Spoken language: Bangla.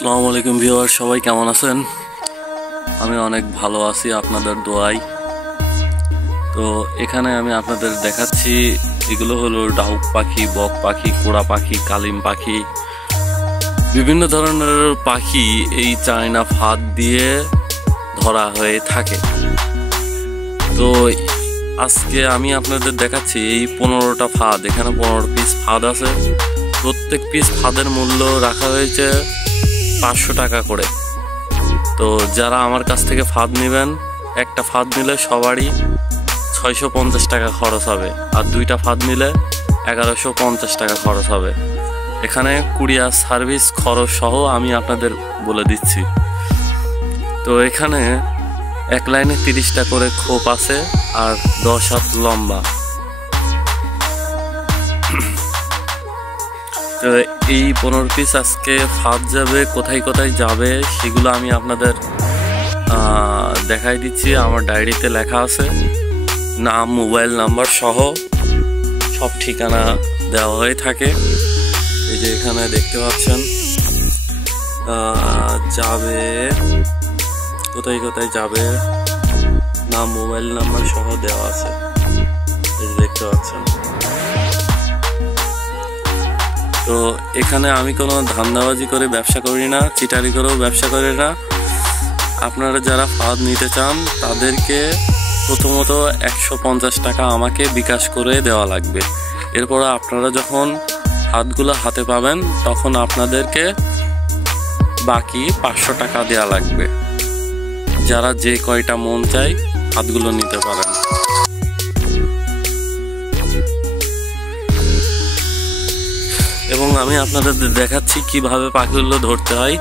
আসসালামু আলাইকুম ভিউয়ার, সবাই কেমন আছেন? আমি অনেক ভালো আছি আপনাদের দোয়ায়। তো এখানে আমি আপনাদের দেখাচ্ছি, এগুলো হলো ডাউক পাখি, বক পাখি, কোড়া পাখি, কালিম পাখি, বিভিন্ন ধরনের পাখি এই চায়না ফাঁদ দিয়ে ধরা হয়ে থাকে। তো আজকে আমি আপনাদের দেখাচ্ছি এই 15টা ফাঁদ। এখানে 15 পিস ফাঁদ আছে। প্রত্যেক পিস ফাঁদের মূল্য রাখা হয়েছে 500 টাকা করে। তো যারা আমার কাছ থেকে ফাঁদ নেবেন, একটা ফাঁদ নিলে সবারই 650 টাকা খরচ হবে, আর 2টা ফাঁদ নিলে 1150 টাকা খরচ হবে। এখানে কুরিয়ার সার্ভিস খরচ সহ আমি আপনাদের বলে দিচ্ছি। তো এখানে এক লাইনে 30টা করে খোপ আছে আর 10 হাত লম্বা। তো এই 15 পিস আজকে ফাঁদ যাবে, কোথায় কোথায় যাবে সেগুলো আমি আপনাদের দেখাই দিচ্ছি। আমার ডায়েরিতে লেখা আছে, নাম, মোবাইল নাম্বার সহ সব ঠিকানা দেওয়া হয়ে থাকে। এই যে এখানে দেখতে পাচ্ছেন যাবে, কোথায় কোথায় যাবে, নাম, মোবাইল নাম্বার সহ দেওয়া আছে। এই যে দেখতে পাচ্ছেন। তো এখানে আমি কোনো ধান্দাবাজি করে ব্যবসা করি না, চিটারি করেও ব্যবসা করি না। আপনারা যারা ফাঁদ নিতে চান তাদেরকে প্রথমত 150 টাকা আমাকে বিকাশ করে দেওয়া লাগবে। এরপর আপনারা যখন ফাঁদগুলো হাতে পাবেন তখন আপনাদেরকে বাকি 500 টাকা দেওয়া লাগবে। যারা যে কয়টা মন চায় ফাঁদগুলো নিতে পারেন। এবং আমি আপনাদের দেখাচ্ছি কিভাবে পাখিগুলো ধরতে হয়।